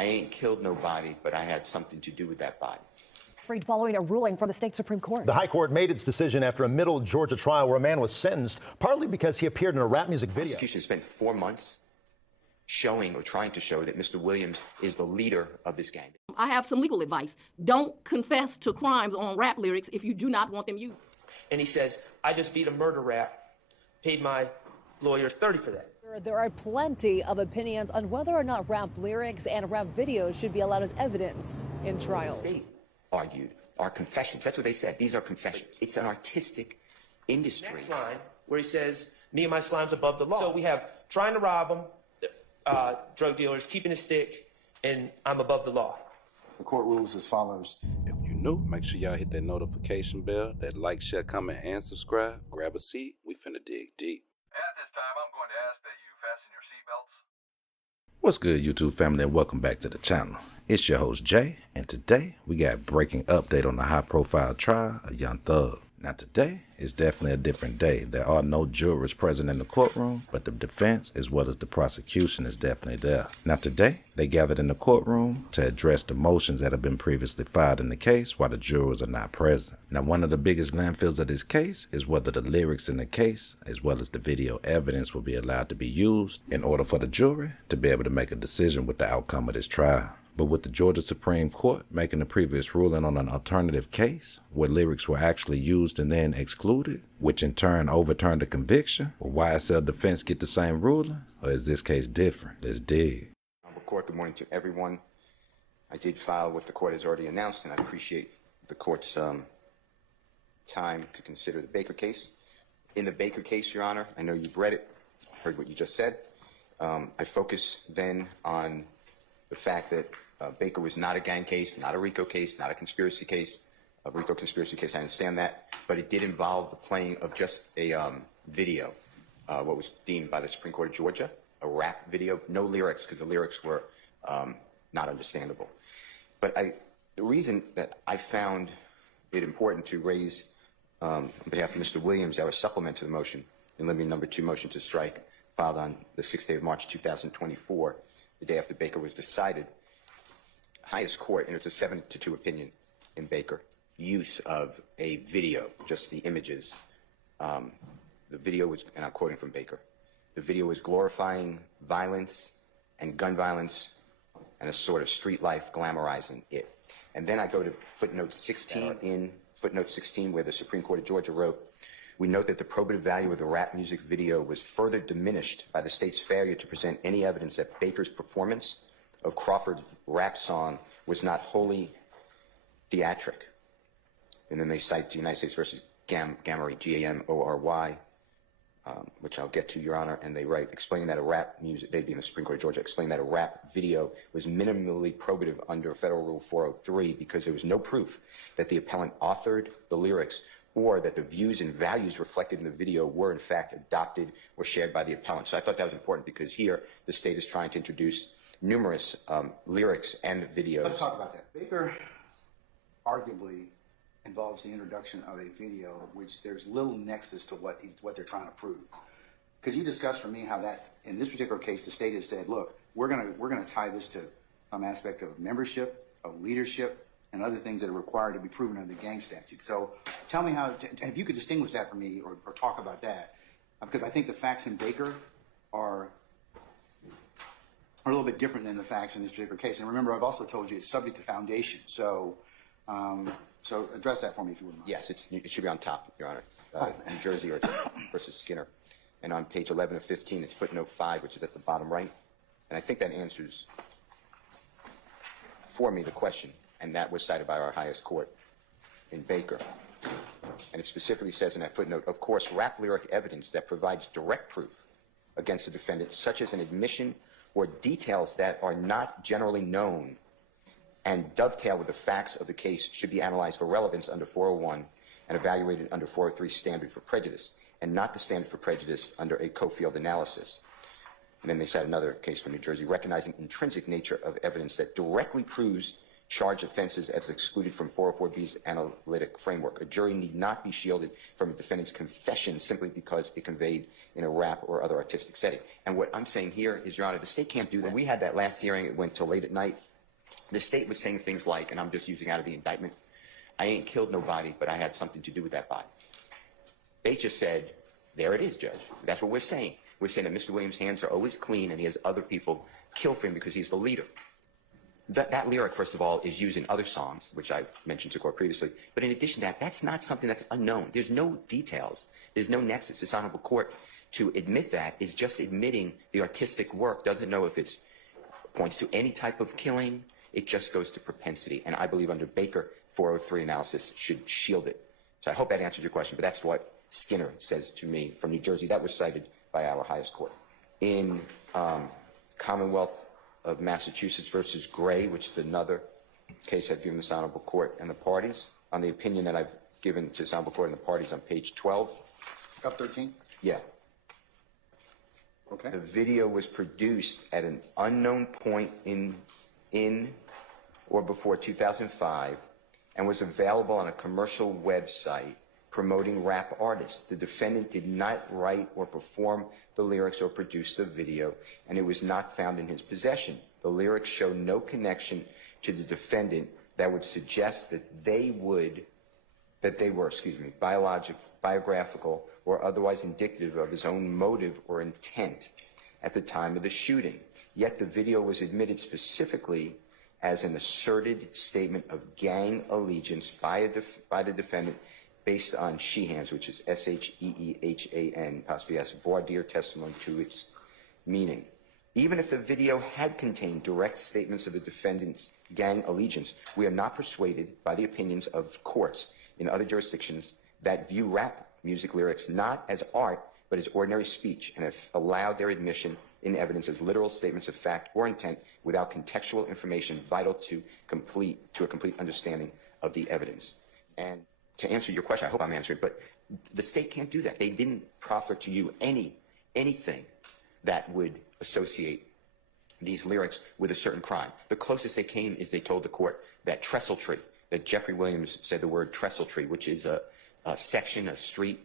I ain't killed nobody, but I had something to do with that body. Following a ruling from the state Supreme Court. The High Court made its decision after a middle Georgia trial where a man was sentenced partly because he appeared in a rap music video. The prosecution spent 4 months showing or trying to show that Mr. Williams is the leader of this gang. I have some legal advice. Don't confess to crimes on rap lyrics if you do not want them used. And he says, I just beat a murder rap, paid my lawyers $30 for that. There are plenty of opinions on whether or not rap lyrics and rap videos should be allowed as evidence in trials. The state argued are confessions. That's what they said. These are confessions. It's an artistic industry. Next line, where he says, me and my slime's above the law. So we have trying to rob him, drug dealers, keeping a stick, and I'm above the law. The court rules as follows. If you're new, make sure y'all hit that notification bell, that like, share, comment, and subscribe. Grab a seat. We finna dig deep. At this time, I'm going to ask that you fasten your seatbelts. What's good, YouTube family, and welcome back to the channel. It's your host, Jay, and today we got a breaking update on the high-profile trial of Young Thug. Now, today is definitely a different day. There are no jurors present in the courtroom, but the defense as well as the prosecution is definitely there. Now, today, they gathered in the courtroom to address the motions that have been previously filed in the case while the jurors are not present. Now, one of the biggest landfills of this case is whether the lyrics in the case as well as the video evidence will be allowed to be used in order for the jury to be able to make a decision with the outcome of this trial. But with the Georgia Supreme Court making the previous ruling on an alternative case where lyrics were actually used and then excluded, which in turn overturned the conviction, will YSL defense get the same ruling, or is this case different? Let's dig. Court, good morning to everyone. I did file what the court has already announced, and I appreciate the court's time to consider the Baker case. In the Baker case, Your Honor, I know you've read it, heard what you just said. I focus then on the fact that Baker was not a gang case, not a RICO case, not a conspiracy case, a RICO conspiracy case, I understand that, but it did involve the playing of just a video, what was deemed by the Supreme Court of Georgia, a rap video, no lyrics, because the lyrics were not understandable. But the reason that I found it important to raise, on behalf of Mr. Williams, our supplement to the motion, in limine number 2 motion to strike, filed on the 6th day of March 2024, the day after Baker was decided, highest court, and it's a 7-2 opinion in Baker, use of a video, just the images. The video was, and I'm quoting from Baker, the video was glorifying violence and gun violence and a sort of street life glamorizing it. And then I go to footnote 16 where the Supreme Court of Georgia wrote, we note that the probative value of the rap music video was further diminished by the state's failure to present any evidence that Baker's performance of Crawford's rap song was not wholly theatric. And then they cite the United States versus Gamory, G-A-M-O-R-Y, which I'll get to, Your Honor, and they write, explaining that a rap music, they'd be in the Supreme Court of Georgia, explaining that a rap video was minimally probative under Federal Rule 403 because there was no proof that the appellant authored the lyrics or that the views and values reflected in the video were in fact adopted or shared by the appellant. So I thought that was important because here the state is trying to introduce numerous lyrics and videos. Let's talk about that. Baker arguably involves the introduction of a video which there's little nexus to what they're trying to prove. Could you discuss for me how that, in this particular case, the state has said, look, we're gonna tie this to some aspect of membership, of leadership, and other things that are required to be proven under the gang statute. So tell me how, if you could distinguish that for me or talk about that, because I think the facts in Baker are a little bit different than the facts in this particular case. And remember, I've also told you it's subject to foundation. So so address that for me if you wouldn't mind. Yes, it should be on top, Your Honor. New Jersey versus Skinner. And on page 11 of 15, it's footnote 5, which is at the bottom right. And I think that answers for me the question. And that was cited by our highest court in Baker. And it specifically says in that footnote, of course, rap lyric evidence that provides direct proof against the defendant, such as an admission or details that are not generally known and dovetail with the facts of the case, should be analyzed for relevance under 401 and evaluated under 403 standard for prejudice, and not the standard for prejudice under a Cofield analysis. And then they cite another case from New Jersey, recognizing intrinsic nature of evidence that directly proves charge offenses as excluded from 404B's analytic framework. A jury need not be shielded from a defendant's confession simply because it conveyed in a rap or other artistic setting. And what I'm saying here is, Your Honor, the state can't do that. When we had that last hearing, it went till late at night. The state was saying things like, and I'm just using out of the indictment, I ain't killed nobody, but I had something to do with that body. They just said, there it is, Judge. That's what we're saying. We're saying that Mr. Williams' hands are always clean and he has other people kill for him because he's the leader. That lyric, first of all, is used in other songs, which I mentioned to court previously. But in addition to that, that's not something that's unknown. There's no details. There's no nexus. This honorable court, to admit that, is just admitting the artistic work, doesn't know if it points to any type of killing. It just goes to propensity. And I believe under Baker, 403 analysis should shield it. So I hope that answered your question, but that's what Skinner says to me from New Jersey. That was cited by our highest court. In Commonwealth of Massachusetts versus Gray, which is another case I've given this honorable court and the parties, on the opinion that I've given to this honorable court and the parties on page 12. Up 13? Yeah. Okay. The video was produced at an unknown point in or before 2005 and was available on a commercial website promoting rap artists. The defendant did not write or perform the lyrics or produce the video, and it was not found in his possession. The lyrics show no connection to the defendant that would suggest that they were, biographical, or otherwise indicative of his own motive or intent at the time of the shooting. Yet the video was admitted specifically as an asserted statement of gang allegiance by the defendant based on Sheehan's, which is S-H-E-E-H-A-N, _S, voir dire testimony to its meaning. Even if the video had contained direct statements of the defendant's gang allegiance, we are not persuaded by the opinions of courts in other jurisdictions that view rap music lyrics not as art, but as ordinary speech, and have allowed their admission in evidence as literal statements of fact or intent without contextual information vital to a complete understanding of the evidence. And to answer your question, I hope I'm answering, but the state can't do that. They didn't proffer to you anything that would associate these lyrics with a certain crime. The closest they came is they told the court that trestle tree, that Jeffrey Williams said the word trestle tree, which is a section, a street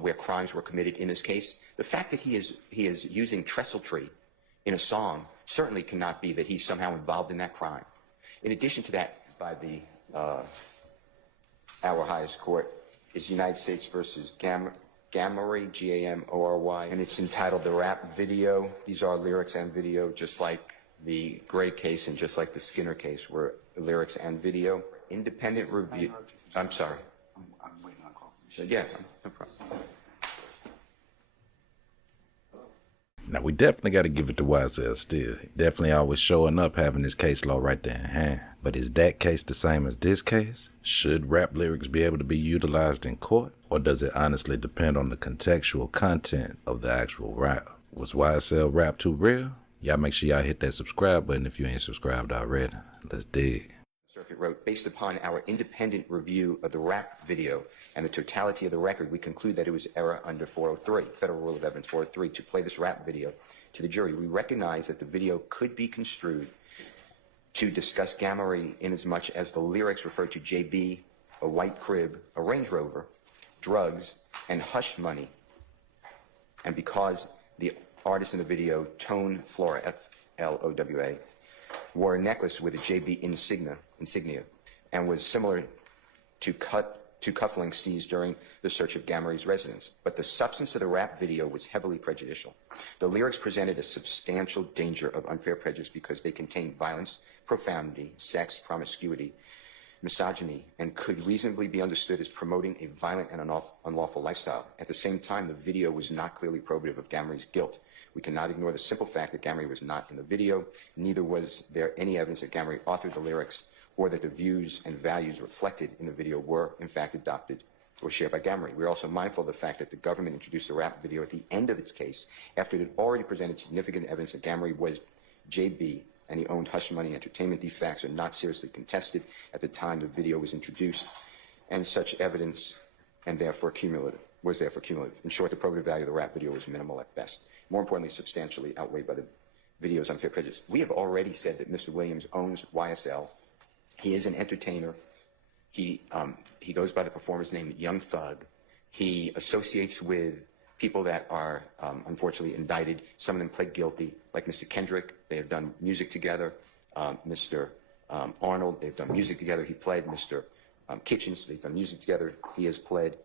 where crimes were committed in this case. The fact that he is using trestle tree in a song certainly cannot be that he's somehow involved in that crime. In addition to that, by the our highest court is United States versus Gamory, G-A-M-O-R-Y, and it's entitled The Rap Video. These are lyrics and video, just like the Gray case and just like the Skinner case, were lyrics and video. Independent review. I'm sorry. I'm waiting on a call. Yeah, no problem. Now, we definitely got to give it to YSL still. He definitely always showing up, having his case law right there in hand. But is that case the same as this case? Should rap lyrics be able to be utilized in court? Or does it honestly depend on the contextual content of the actual rap? Was YSL rap too real? Y'all make sure y'all hit that subscribe button if you ain't subscribed already. Let's dig. Circuit wrote, based upon our independent review of the rap video and the totality of the record, we conclude that it was error under 403, Federal Rule of Evidence 403, to play this rap video to the jury. We recognize that the video could be construed to discuss Gamory inasmuch as the lyrics refer to JB, a white crib, a Range Rover, drugs, and hush money. And because the artist in the video, Tone Flora, F-L-O-W-A, wore a necklace with a JB insignia and was similar to cufflinks seized during the search of Gamory's residence. But the substance of the rap video was heavily prejudicial. The lyrics presented a substantial danger of unfair prejudice because they contained violence, profanity, sex, promiscuity, misogyny, and could reasonably be understood as promoting a violent and unlawful lifestyle. At the same time, the video was not clearly probative of Gamory's guilt. We cannot ignore the simple fact that Gamory was not in the video, neither was there any evidence that Gamory authored the lyrics or that the views and values reflected in the video were, in fact, adopted or shared by Gamory. We're also mindful of the fact that the government introduced the rap video at the end of its case after it had already presented significant evidence that Gamory was JB and he owned Hush Money Entertainment. These facts are not seriously contested at the time the video was introduced, and such evidence was therefore cumulative. In short, the probative value of the rap video was minimal at best. More importantly, substantially outweighed by the video's unfair prejudice. We have already said that Mr. Williams owns YSL He is an entertainer. He goes by the performer's name Young Thug. He associates with people that are unfortunately indicted. Some of them pled guilty, like Mr. Kendrick. They have done music together. Mr. Arnold, they've done music together. He pled. Mr. Kitchens, they've done music together. He has pled.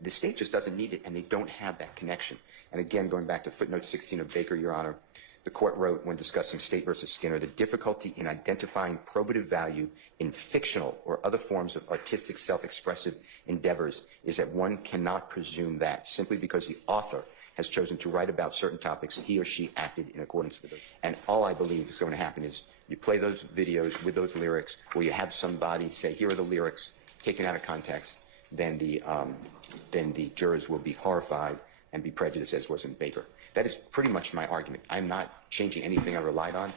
The state just doesn't need it, and they don't have that connection. And again, going back to footnote 16 of Baker, Your Honor, the court wrote when discussing State versus Skinner, the difficulty in identifying probative value in fictional or other forms of artistic self-expressive endeavors is that one cannot presume that simply because the author has chosen to write about certain topics, he or she acted in accordance with it. And all I believe is going to happen is you play those videos with those lyrics, where you have somebody say, here are the lyrics, taken out of context, then the jurors will be horrified and be prejudiced, as was in Baker. That is pretty much my argument. I'm not changing anything I relied on.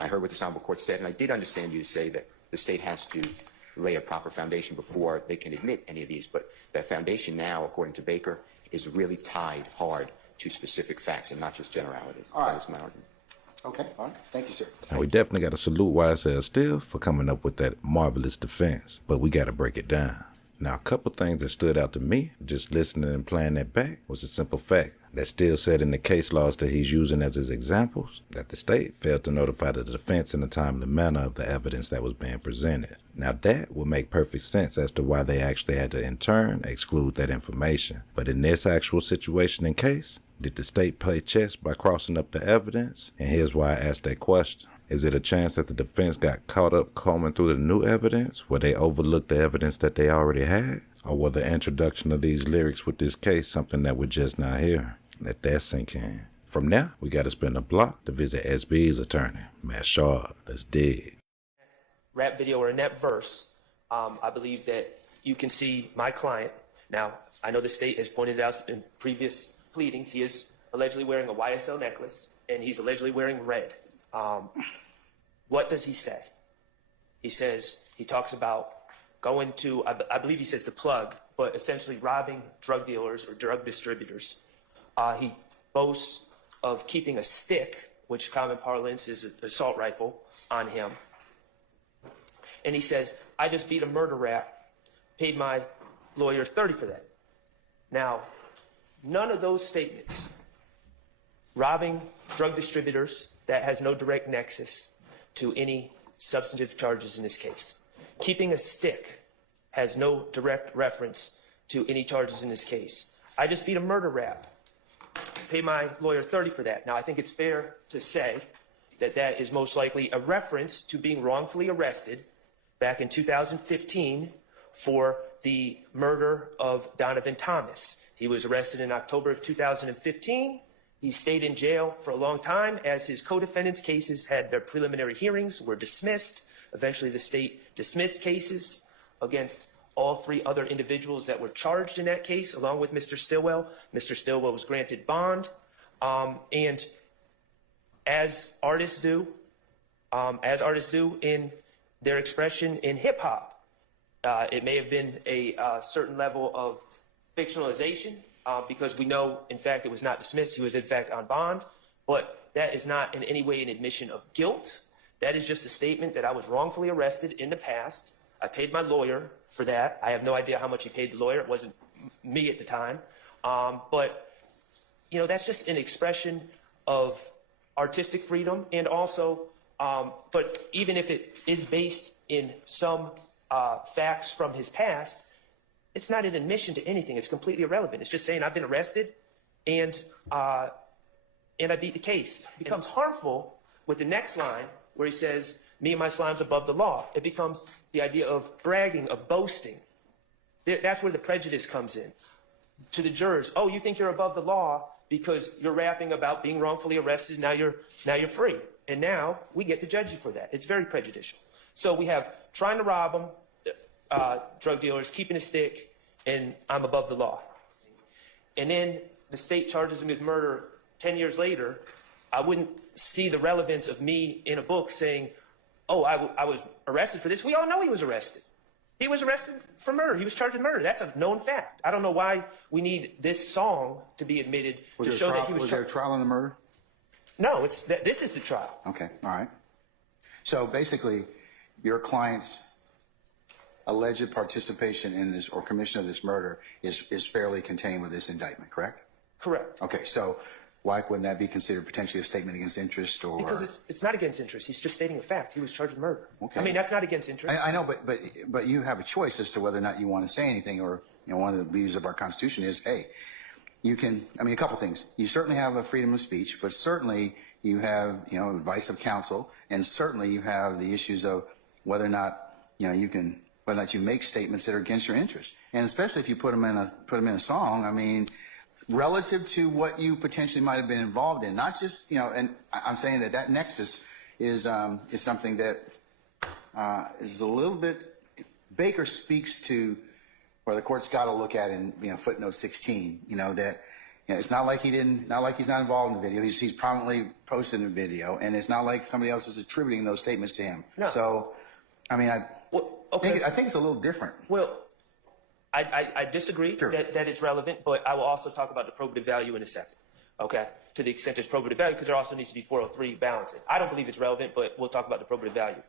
I heard what the Honorable Court said, and I did understand you to say that the state has to lay a proper foundation before they can admit any of these, but that foundation now, according to Baker, is really tied hard to specific facts and not just generalities. All right. That was my argument. Okay, all right. Thank you, sir. And we definitely got to salute YSL Still for coming up with that marvelous defense, but we got to break it down. Now, a couple things that stood out to me, just listening and playing that back, was a simple fact that Still said in the case laws that he's using as his examples that the state failed to notify the defense in a timely manner of the evidence that was being presented. Now, that would make perfect sense as to why they actually had to, in turn, exclude that information. But in this actual situation and case, did the state play chess by crossing up the evidence? And here's why I asked that question. Is it a chance that the defense got caught up combing through the new evidence where they overlooked the evidence that they already had? Or was the introduction of these lyrics with this case something that we're just not hearing? Let that sink in. From there, we got to spend a block to visit SB's attorney, Matt Shaw. Let's dig. Rap video or in that verse, I believe that you can see my client. Now, I know the state has pointed out in previous pleadings, he is allegedly wearing a YSL necklace, and he's allegedly wearing red. What does he say? He says, he talks about going to, I believe he says the plug, but essentially robbing drug dealers or drug distributors. He boasts of keeping a stick, which common parlance is an assault rifle, on him. And he says, I just beat a murder rap, paid my lawyer $30 for that. Now, none of those statements, robbing drug distributors, that has no direct nexus to any substantive charges in this case. Keeping a stick has no direct reference to any charges in this case. I just beat a murder rap, pay my lawyer $30 for that. Now, I think it's fair to say that that is most likely a reference to being wrongfully arrested back in 2015 for the murder of Donovan Thomas. He was arrested in October of 2015. He stayed in jail for a long time as his co-defendants' cases had their preliminary hearings, were dismissed. Eventually, the state dismissed cases against all three other individuals that were charged in that case, along with Mr. Stillwell. Mr. Stillwell was granted bond. And as artists do in their expression in hip hop, it may have been a certain level of fictionalization, because we know, in fact, it was not dismissed. He was, in fact, on bond. But that is not in any way an admission of guilt. That is just a statement that I was wrongfully arrested in the past. I paid my lawyer for that. I have no idea how much he paid the lawyer. It wasn't me at the time. But, you know, that's just an expression of artistic freedom. And also, but even if it is based in some facts from his past, it's not an admission to anything. It's completely irrelevant. It's just saying I've been arrested and I beat the case. It becomes harmful with the next line where he says, me and my slime's above the law. It becomes the idea of bragging, of boasting. That's where the prejudice comes in. To the jurors, oh, you think you're above the law because you're rapping about being wrongfully arrested, now you're free. And now we get to judge you for that. It's very prejudicial. So we have trying to rob them, drug dealers, keeping a stick, and I'm above the law. And then the state charges him with murder 10 years later. I wouldn't see the relevance of me in a book saying, oh, I was arrested for this. We all know he was arrested. He was arrested for murder. He was charged with murder. That's a known fact. I don't know why we need this song to be admitted to show that he was charged. Was there a trial on the murder? No, this is the trial. Okay, all right. So basically, your client's alleged participation in this or commission of this murder is fairly contained with this indictment, correct? Correct. Okay, so why wouldn't that be considered potentially a statement against interest or? Because it's not against interest. He's just stating a fact. He was charged with murder. Okay. I mean, that's not against interest. I know, but you have a choice as to whether or not you want to say anything, or one of the views of our Constitution is, hey, you can. I mean, a couple things. You certainly have a freedom of speech, but certainly you have advice of counsel, and certainly you have the issues of whether or not whether or not you make statements that are against your interests, and especially if you put them in a song. I mean, relative to what you potentially might have been involved in, not just and I'm saying that nexus is something that is a little bit. Baker speaks to where the court's got to look at in footnote 16. That it's not like he's not involved in the video. He's prominently posted in the video, and it's not like somebody else is attributing those statements to him. No. So, I mean, I think it's a little different. Well, I disagree that it's relevant, but I will also talk about the probative value in a second, okay? To the extent there's probative value, because there also needs to be 403 balancing. I don't believe it's relevant, but we'll talk about the probative value.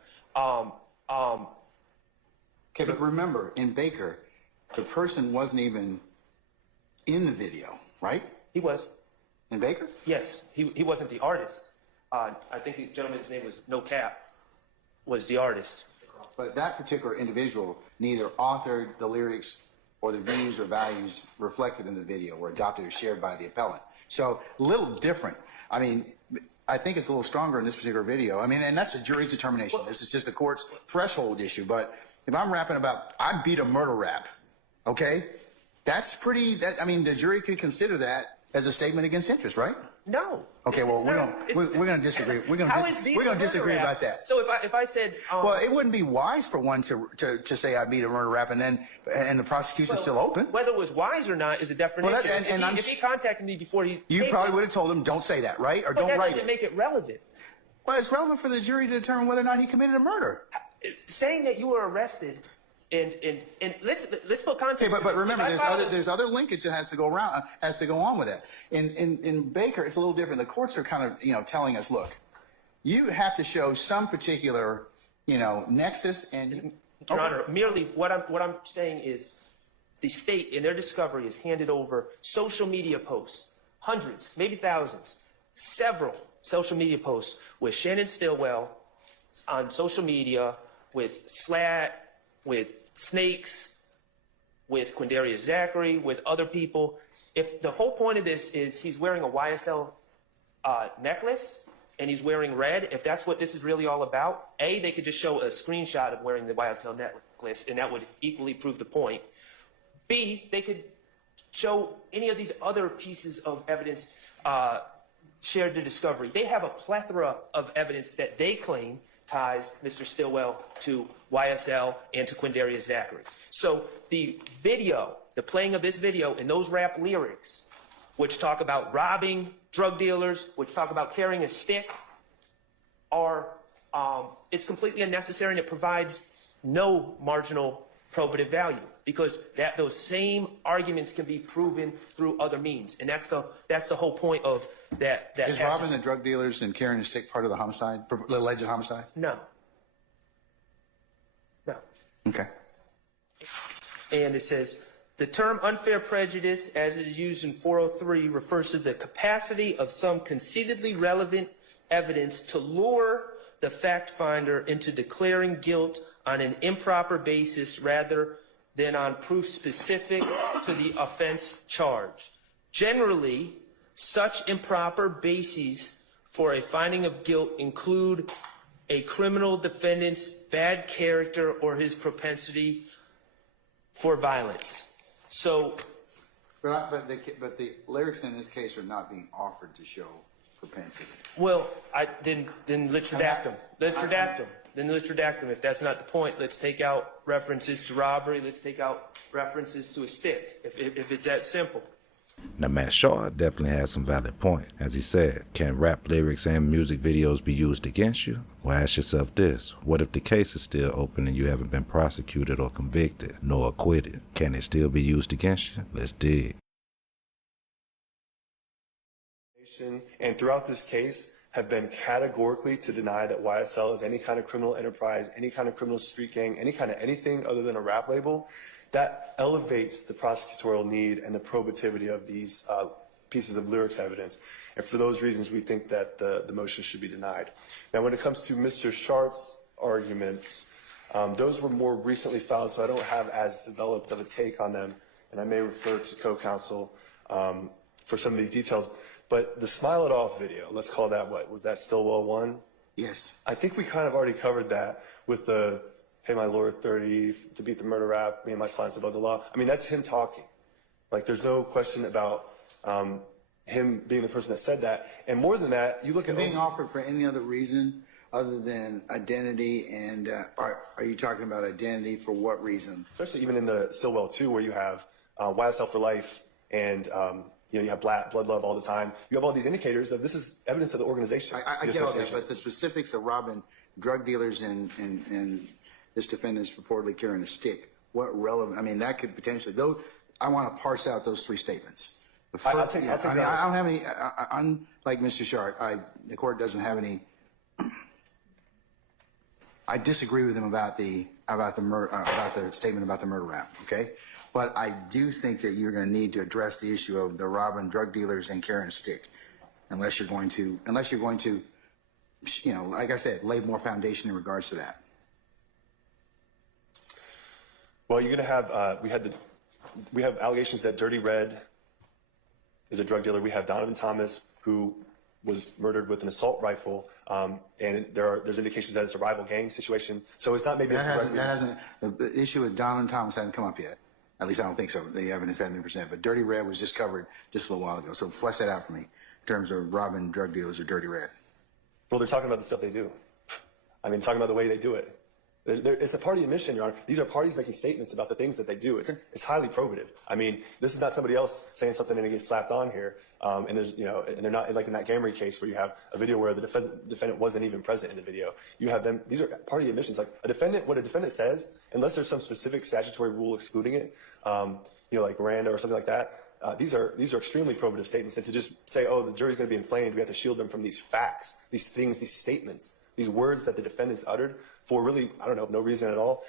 Okay, but remember, in Baker, the person wasn't even in the video, right? He was. In Baker? Yes, he wasn't the artist. I think the gentleman's name was No Cap, was the artist. But that particular individual neither authored the lyrics or the views or values reflected in the video were adopted or shared by the appellant. So a little different. I mean, I think it's a little stronger in this particular video. I mean, and that's the jury's determination. This is just the court's threshold issue. But if I'm rapping about, I beat a murder rap, okay? That's pretty, I mean, the jury could consider that as a statement against interest, right? No. Okay, well, we're going to disagree. We're going to disagree about that. So if I said, well, it wouldn't be wise for one to say I beat a murder rap and the prosecution's still open. Whether it was wise or not is a definition. Well, if he contacted me before you probably would have told him, don't say that, right? Or don't write it. That doesn't make it relevant. Well, it's relevant for the jury to determine whether or not he committed a murder. Saying that you were arrested. And let's put context. Okay, but remember, there's other linkage that has to go on with that. In Baker, it's a little different. The courts are kind of telling us, look, you have to show some particular nexus and. Your Honor, merely what I'm saying is, the state in their discovery has handed over social media posts, hundreds, maybe thousands, several social media posts with Shannon Stillwell on social media, with Slat, with Snakes, with Quindarius Zachary, with other people. If the whole point of this is he's wearing a YSL necklace and he's wearing red, if that's what this is really all about, A, they could just show a screenshot of wearing the YSL necklace and that would equally prove the point. B, they could show any of these other pieces of evidence shared the discovery. They have a plethora of evidence that they claim ties Mr. Stillwell to YSL and to Quindarius Zachary. So the video, the playing of this video and those rap lyrics, which talk about robbing drug dealers, which talk about carrying a stick, are it's completely unnecessary, and it provides no marginal probative value, because those same arguments can be proven through other means, and that's the whole point of that. Is robbing the drug dealers and carrying a stick part of the homicide, the alleged homicide? No. No. Okay. And it says, the term unfair prejudice, as it is used in 403, refers to the capacity of some conceitedly relevant evidence to lure the fact finder into declaring guilt on an improper basis rather than on proof specific to the offense charged. Generally, such improper bases for a finding of guilt include a criminal defendant's bad character or his propensity for violence. So, but the lyrics in this case are not being offered to show propensity. Well, then let's redact them. Let's redact them. Then let's redact them. If that's not the point, let's take out references to robbery. Let's take out references to a stick. If it's that simple. Now, Matt Shaw definitely has some valid point. As he said, can rap lyrics and music videos be used against you? Well, ask yourself this. What if the case is still open and you haven't been prosecuted or convicted, nor acquitted? Can it still be used against you? Let's dig. And throughout this case have been categorically to deny that YSL is any kind of criminal enterprise, any kind of criminal street gang, any kind of anything other than a rap label, that elevates the prosecutorial need and the probativity of these pieces of lyrics evidence. And for those reasons, we think that the motion should be denied. Now, when it comes to Mr. Sharp's arguments, those were more recently filed, so I don't have as developed of a take on them, and I may refer to co-counsel for some of these details. But the Smile It Off video, let's call that what? Was that Stillwell 1? Yes. I think we kind of already covered that with the pay my lawyer 30 to beat the murder rap, me and my science above the law. I mean, that's him talking. Like, there's no question about him being the person that said that. And more than that, you look at being offered for any other reason other than identity, and are you talking about identity for what reason? Especially even in the Stillwell 2, where you have YSL for life and you have blood love all the time. You have all these indicators of this is evidence of the organization. I get all that, but the specifics of robbing drug dealers and this defendant's reportedly carrying a stick, what relevant? I mean, that could potentially, though, I want to parse out those three statements. I don't have any, unlike Mr. Sharp, the court doesn't have any, I disagree with him about the statement about the murder rap, okay? But I do think that you're going to need to address the issue of the robbing drug dealers and carrying a stick, unless you're going to, you know, like I said, lay more foundation in regards to that. Well, you're going to have, we have allegations that Dirty Red is a drug dealer. We have Donovan Thomas, who was murdered with an assault rifle, and there's indications that it's a rival gang situation. So it's not maybe the issue with Donovan Thomas hasn't come up yet. At least I don't think so. The evidence hasn't been presented. But Dirty Red was just covered just a little while ago. So flesh that out for me in terms of robbing drug dealers or Dirty Red. Well, they're talking about the stuff they do. I mean, talking about the way they do it. It's a party admission, Your Honor. These are parties making statements about the things that they do. It's highly probative. I mean, this is not somebody else saying something and it gets slapped on here. And there's, you know, and they're not like in that Gamery case where you have a video where the defendant wasn't even present in the video. You have them. These are party admissions. Like what a defendant says, unless there's some specific statutory rule excluding it, you know, like Miranda or something like that. These are extremely probative statements. And to just say, oh, the jury's going to be inflamed, we have to shield them from these facts, these things, these statements, these words that the defendants uttered for really, I don't know, no reason at all.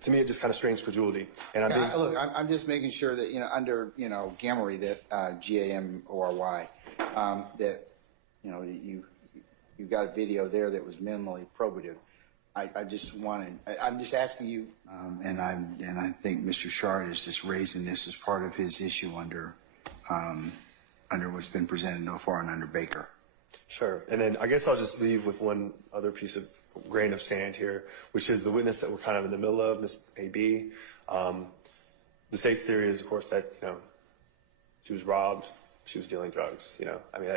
To me, it just kind of strains credulity. And look, I'm just making sure that, you know, under, you know, Gamory, that G-A-M-O-R-Y, that, you know, you've got a video there that was minimally probative. I'm just asking you, and I think Mr. Shard is just raising this as part of his issue under what's been presented so far and under Baker. Sure. And then I guess I'll just leave with one other piece of grain of sand here, which is the witness that we're kind of in the middle of, Ms. A.B. The state's theory is, of course, that, you know, she was robbed, she was dealing drugs, you know. I mean,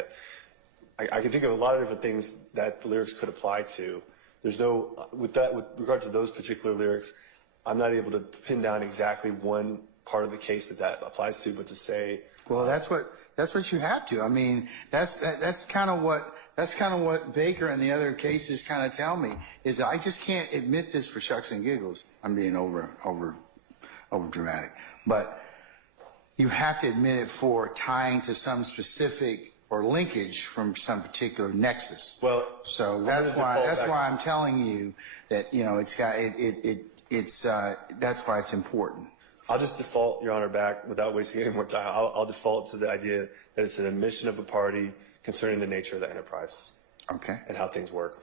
I can think of a lot of different things that the lyrics could apply to. There's no, with regard to those particular lyrics, I'm not able to pin down exactly one part of the case that applies to, but to say. Well, that's what you have to. I mean, that's kind of what Baker and the other cases kind of tell me, is that I just can't admit this for shucks and giggles. I'm being over dramatic, but you have to admit it for tying to some specific or linkage from some particular nexus. Well, so that's why I'm telling you that, you know, that's why it's important. I'll just default, Your Honor, back without wasting any more time. I'll default to the idea that it's an admission of a party concerning the nature of the enterprise. Okay. And how things work.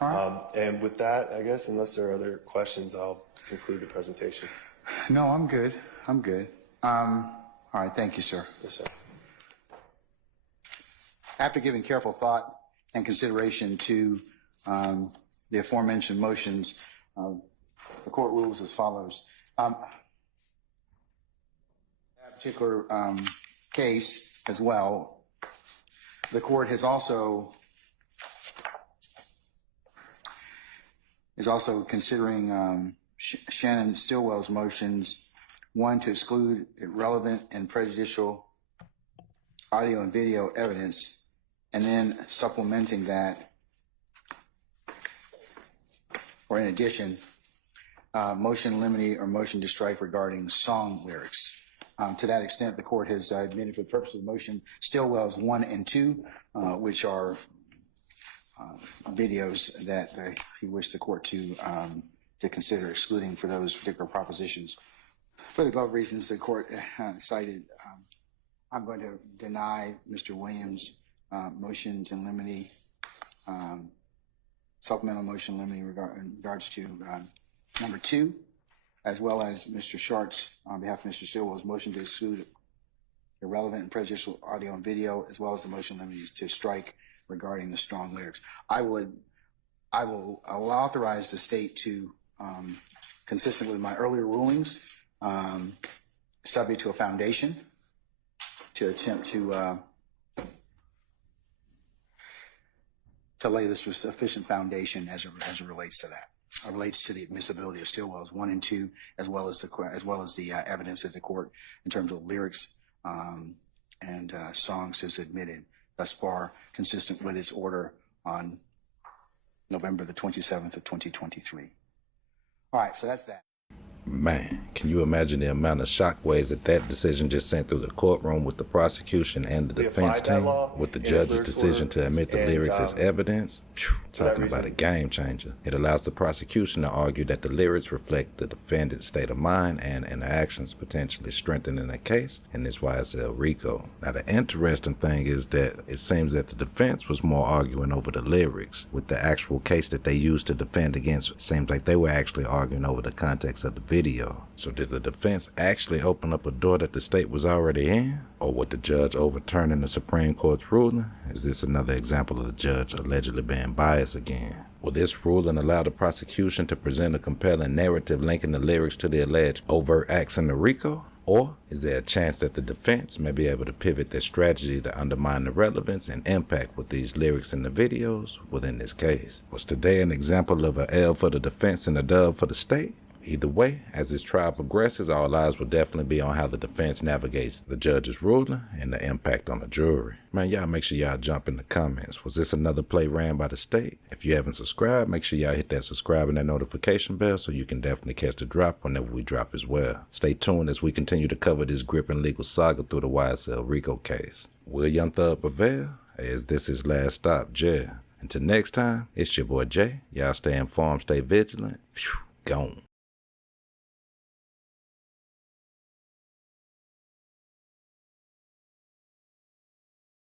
All right. And with that, I guess, unless there are other questions, I'll conclude the presentation. No, I'm good. All right. Thank you, sir. Yes, sir. After giving careful thought and consideration to the aforementioned motions, the court rules as follows. That particular case as well, the court is also considering Shannon Stillwell's motions, one, to exclude irrelevant and prejudicial audio and video evidence, and then supplementing that, or in addition, motion limine or motion to strike regarding song lyrics. To that extent, the court has admitted for the purpose of the motion Stillwell's 1 and 2, which are videos that he wished the court to consider excluding for those particular propositions. For the above reasons the court cited, I'm going to deny Mr. Williams' motions in limine, supplemental motion in limine in regards to number 2, as well as Mr. Shart's, on behalf of Mr. Stillwell's motion to exclude irrelevant and prejudicial audio and video, as well as the motion limited to strike regarding the strong lyrics. I will authorize the state to, consistent with my earlier rulings, subject to a foundation, to attempt to lay this with sufficient foundation as it relates to that. Relates to the admissibility of Stillwell's 1 and 2, as well as the evidence that the court, in terms of lyrics and songs, has admitted thus far, consistent with its order on November the 27th of 2023. All right, so that's that. Man, can you imagine the amount of shockwaves that decision just sent through the courtroom with the prosecution and the defense team, with the judge's decision to admit the lyrics as evidence? Phew, talking about a game changer. It allows the prosecution to argue that the lyrics reflect the defendant's state of mind and interactions, potentially strengthening the case in this YSL RICO. Now, the interesting thing is that it seems that the defense was more arguing over the lyrics, with the actual case that they used to defend against. It seems like they were actually arguing over the context of the video. So did the defense actually open up a door that the state was already in? Or would the judge overturning the Supreme Court's ruling? Is this another example of the judge allegedly being biased again? Will this ruling allow the prosecution to present a compelling narrative linking the lyrics to the alleged overt acts in the RICO? Or is there a chance that the defense may be able to pivot their strategy to undermine the relevance and impact with these lyrics in the videos within this case? Was today an example of an L for the defense and a dub for the state? Either way, as this trial progresses, all eyes will definitely be on how the defense navigates the judge's ruling and the impact on the jury. Man, y'all make sure y'all jump in the comments. Was this another play ran by the state? If you haven't subscribed, make sure y'all hit that subscribe and that notification bell so you can definitely catch the drop whenever we drop as well. Stay tuned as we continue to cover this gripping legal saga through the YSL RICO case. Will Young Thug prevail? Is this his last stop, jail? Until next time, it's your boy Jay. Y'all stay informed, stay vigilant. Gone.